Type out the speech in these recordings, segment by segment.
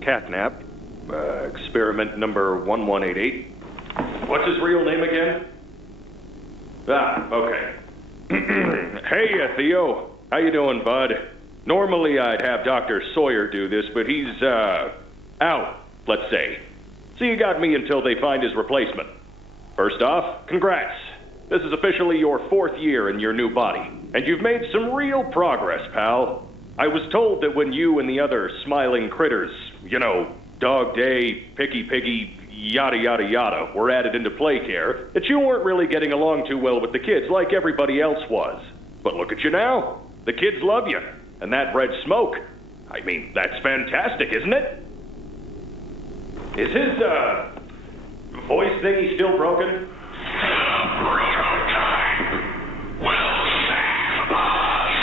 Catnap. Experiment number 1188. What's his real name again? Ah, okay. Hey, Theo. How you doing, bud? Normally I'd have Dr. Sawyer do this, but he's, out, let's say. So you got me until they find his replacement. First off, congrats. This is officially your 4th year in your new body, and you've made some real progress, pal. I was told that when you and the other smiling critters, Dog Day, Picky Piggy, yada yada yada, were added into play care, that you weren't really getting along too well with the kids like everybody else was. But look at you now. The kids love you, and that red smoke. I mean, that's fantastic, isn't it? Is his, voice thingy still broken? Prototype will save us.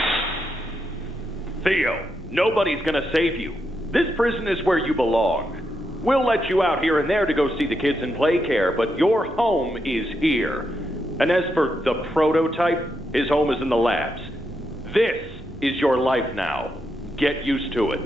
Theo, nobody's gonna save you. This prison is where you belong. We'll let you out here and there to go see the kids in play care, but your home is here. And as for the prototype, his home is in the labs. This is your life now. Get used to it.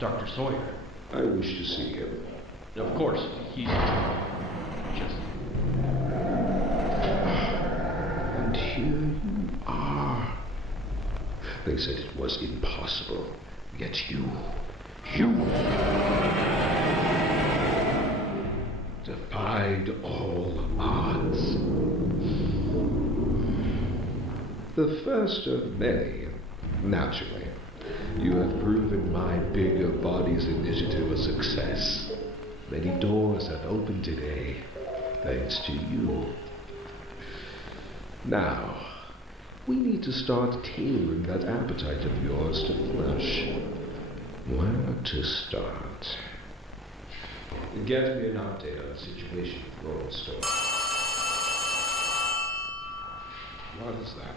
Dr. Sawyer. I wish to see him. Of course, he's just... And here you are. They said it was impossible, yet you defied all odds. The first of many, naturally. You have proven my bigger bodies initiative a success. Many doors have opened today, thanks to you. Now, we need to start tailoring that appetite of yours to flesh. Where to start? Get me an update on the situation with Laurel Store. What is that?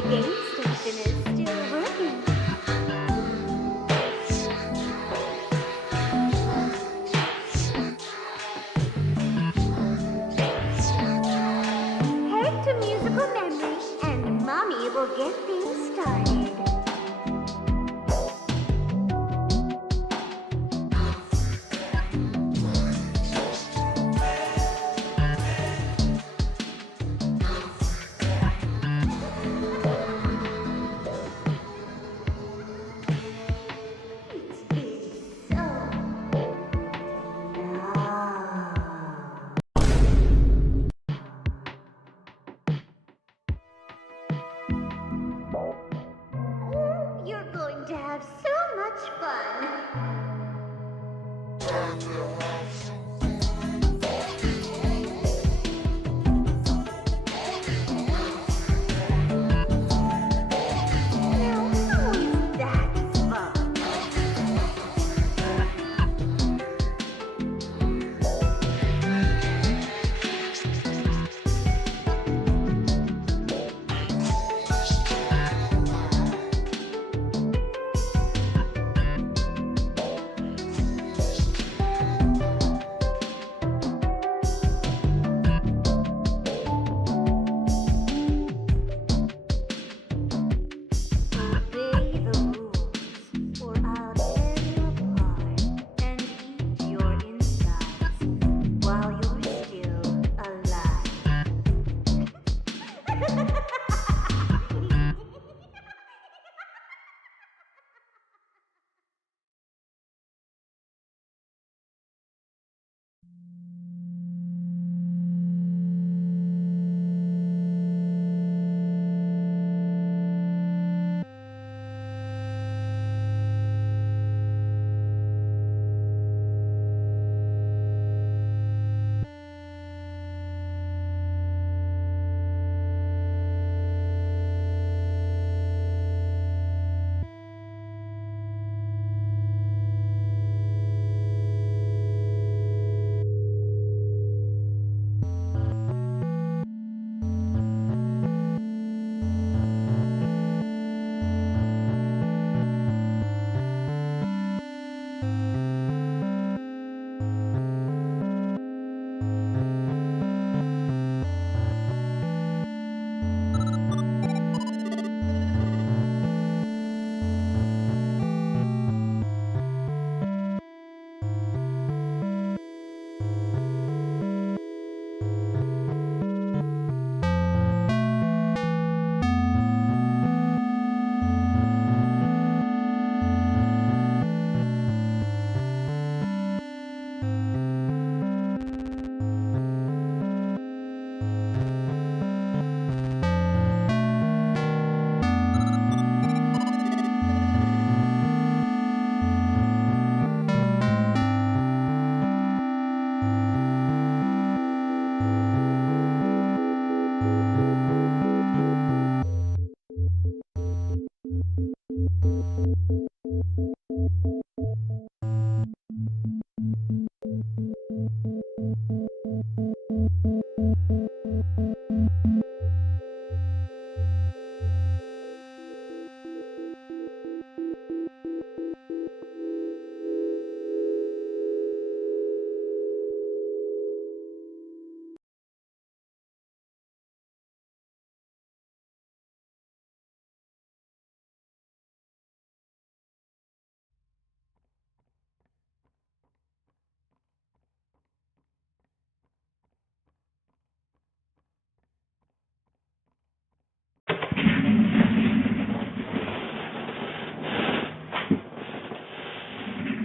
the game station is still working. Head to musical memory, and Mommy will get things started. You're going to have so much fun. Now, how is that fun? Obey the rules, or I'll tear you apart and eat your insides while you're still alive.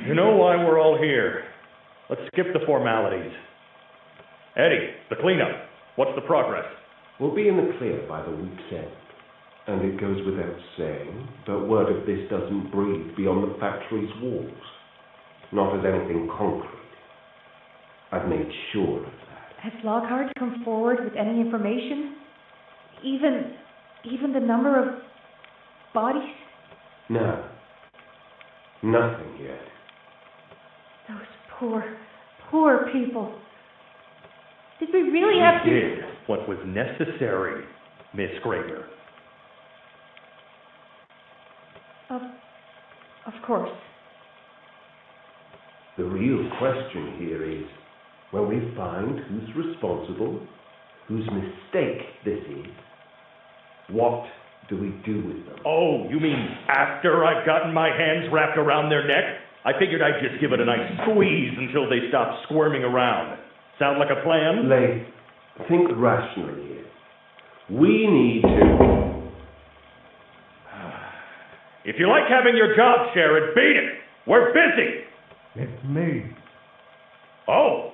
You know why we're all here. Let's skip the formalities. Eddie, the cleanup. What's the progress? We'll be in the clear by the week's end. And it goes without saying, but word of this doesn't breathe beyond the factory's walls. Not as anything concrete. I've made sure of that. Has Lockhart come forward with any information? Even the number of bodies? No. Nothing yet. Those poor people. Did we really have to... We did what was necessary, Miss Graver. course. The real question here is, when we find who's responsible, whose mistake this is, what do we do with them? Oh, you mean after I've gotten my hands wrapped around their neck? I figured I'd just give it a nice squeeze until they stop squirming around. Sound like a plan? Leigh, think rationally here. We need to... If you like having your job, Sherrod, beat it. We're busy. It's me. Oh,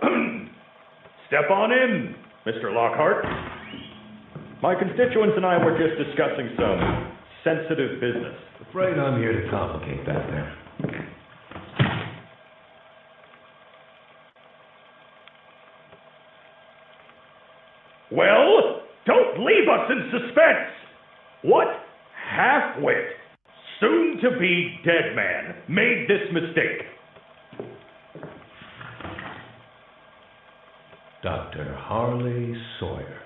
step on in, Mr. Lockhart. My constituents and I were just discussing some sensitive business. Afraid I'm here to complicate that there. Well, don't leave us in suspense. What half-wit, soon-to-be dead man made this mistake? Dr. Harley Sawyer.